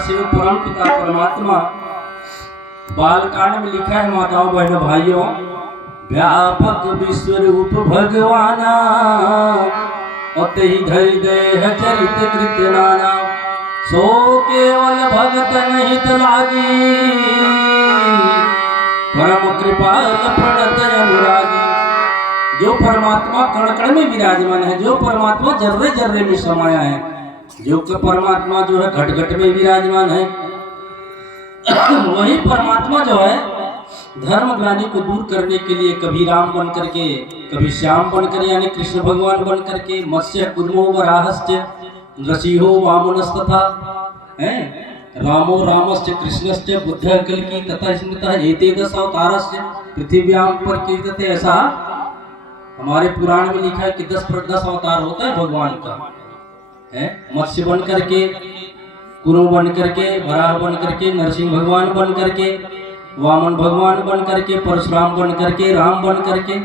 से परम पिता परमात्मा बालकांड में लिखा है। माताओं बहनों भाइयों, व्यापक विश्व रूप भगवान अति धरि देह चरित कृत्य नाना, सो केवल भगत नहीं लागी, परम कृपाल प्रणत अनुरागी। जो परमात्मा कण कण में विराजमान है, जो परमात्मा जर्रे जर्रे में समाया है, जो परमात्मा जो है घट घट में विराजमान है, वही परमात्मा जो है धर्म ग्लानि को दूर करने के लिए कभी राम बन करके, कभी श्याम बन कर यानी कृष्ण भगवान बन करके, मत्स्य कुर्मो वराहस्य नृसिंहो वामनस्तथा है, रामो रामस्य कृष्णस्य बुद्ध कल्कि तथा स्मृतः एते दश अवतारस्य पृथ्व्याम पर कीर्तते। ऐसा हमारे पुराण में लिखा है कि 10 अवतार होता है भगवान का, है मत्स्य बन करके, कुरु बन करके, वराह बन करके, नरसिंह भगवान बन करके, वामन भगवान बन करके, परशुराम बन करके, राम बन करके,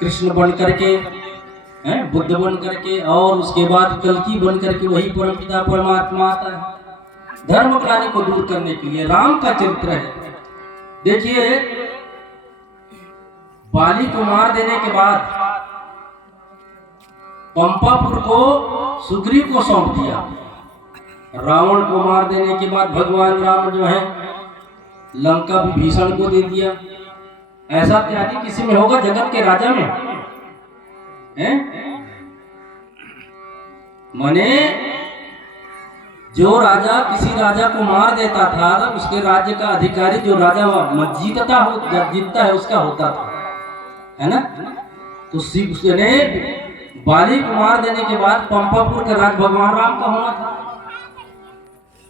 कृष्ण बन करके, हैं बुद्ध बन करके, और उसके बाद कल्कि बन करके वही परमपिता परमात्मा आता है धर्म ग्लानि को दूर करने के लिए। राम का चरित्र है। देखिए, बाली को मार देने के बाद पंपापुर को सुग्रीव को सौंप दिया। रावण को मार देने के बाद भगवान राम जो है लंका विभीषण को दे दिया। ऐसा त्यागी किसी में होगा जगत के राजा में? हैं? माने जो राजा किसी राजा को मार देता था, उसके राज्य का अधिकारी जो राजा जीतता है उसका होता था, है ना? तो उसने बाली को मार देने के बाद पंपापुर का राज भगवान राम का होना था,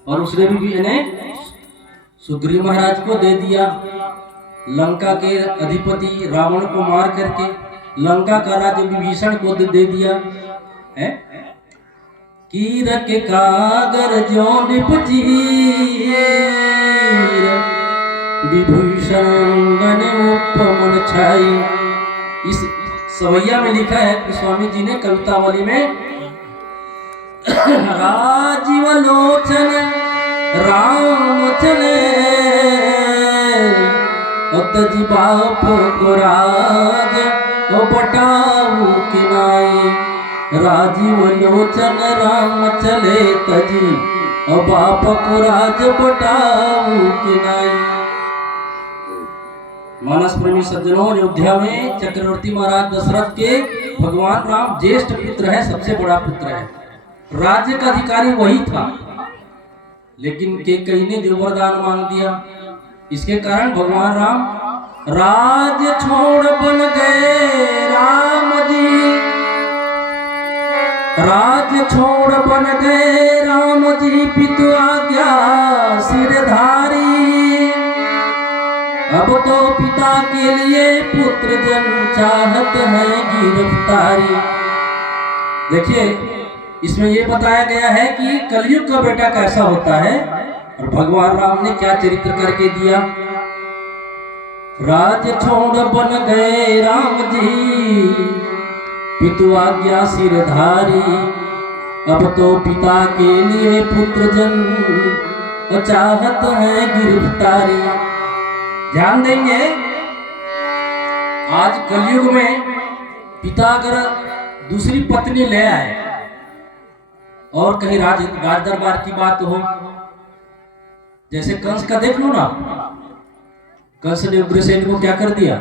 और उसने भी इन्हें सुग्रीव महाराज को दे दिया। लंका के अधिपति रावण को मार करके लंका का राज्य विभीषण को दे दिया है। कीर के कागर जो निपचीर विभूषण उपमन छाई। इस सवैया में लिखा है कि स्वामी जी ने कवितावली में राजीव लोचन राम चले तजी बाप को राज बटाऊ किनाई। राजीव लोचन राम चले तजी बाप को राज बटाऊ किनाई। मानस प्रेमी सज्जनों, अयोध्या में चक्रवर्ती महाराज दशरथ के भगवान राम ज्येष्ठ पुत्र है, सबसे बड़ा पुत्र है, राज्य का अधिकारी वही था, लेकिन कैकेयी ने जो वरदान मांग दिया, इसके कारण भगवान राम राज्य छोड़ बन गए राम जी, राज्य छोड़ बन गए राम जी, पितु आज्ञा सिरधारी। अब तो पिता के लिए पुत्र जन चाहत है गिरफ्तारी। देखिए, इसमें यह बताया गया है कि कलयुग का बेटा कैसा होता है और भगवान राम ने क्या चरित्र करके दिया। राज्य छोड़ बन गए राम जी, पितु आज्ञा सिरधारी। अब तो पिता के लिए पुत्र जन चाहत है गिरफ्तारी। ध्यान देंगे, आज कलयुग में पिता अगर दूसरी पत्नी ले आए और कहीं राज दरबार की बात हो, जैसे कंस का देख लो ना, कंस ने उग्रसेन को क्या कर दिया,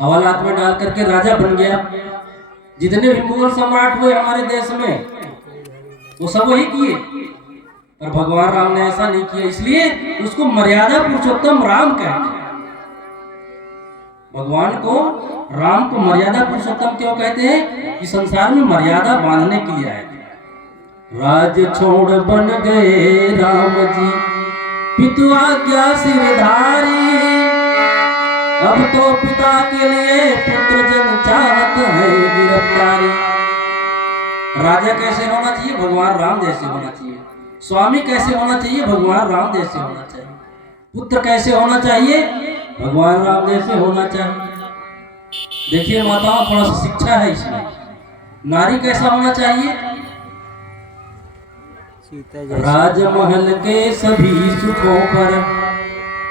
हवालात में डाल करके राजा बन गया। जितने भी मुगल सम्राट हुए हमारे देश में वो सब वही किए, पर भगवान राम ने ऐसा नहीं किया, इसलिए उसको मर्यादा पुरुषोत्तम राम कहते हैं। भगवान को, राम को मर्यादा पुरुषोत्तम क्यों कहते हैं? कि संसार में मर्यादा बांधने के लिए आए थे। राज्य छोड़ बन गए राम जी, पितु आज्ञा सिरधारी। अब तो पिता के लिए पुत्र जन चाहत है गिरफ्तारी। राजा कैसे होना चाहिए? भगवान राम जैसे होना चाहिए। स्वामी कैसे होना चाहिए? भगवान राम जैसे होना चाहिए। पुत्र कैसे होना चाहिए? भगवान राम जैसे होना चाहिए। देखिए माताओं, थोड़ा सा शिक्षा है इसमें। नारी कैसा होना चाहिए? राजमहल के सभी सुखों पर,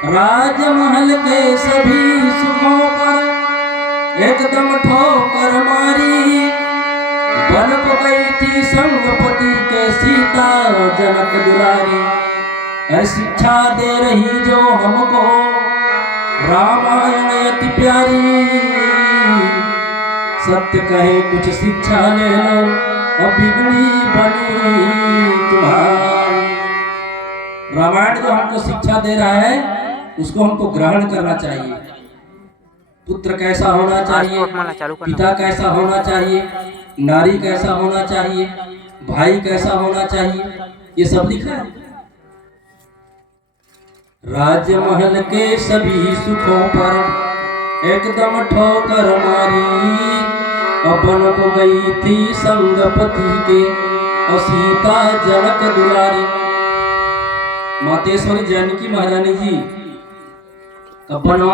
राजमहल के सभी सुखों पर एकदम ठोकर मारी। बन को गई थी संगपति के सीता जनक दुलारी। हर शिक्षा दे रही जो हमको रामायण अति प्यारी। सत्य कहे कुछ शिक्षा ले लो, अब बिगड़ी बनी तुम्हारी। रामायण जो हमको शिक्षा दे रहा है उसको हमको ग्रहण करना चाहिए। पुत्र कैसा होना चाहिए, पिता कैसा होना चाहिए, नारी कैसा होना चाहिए, भाई कैसा होना चाहिए, ये सब लिखा है। राजमहल के सभी सुखों पर एकदम ठोकर मारी। अपन को गई थी संगपति के और सीता जनक दुलारी। मातेश्वरी जानकी महारानी जी का बनवास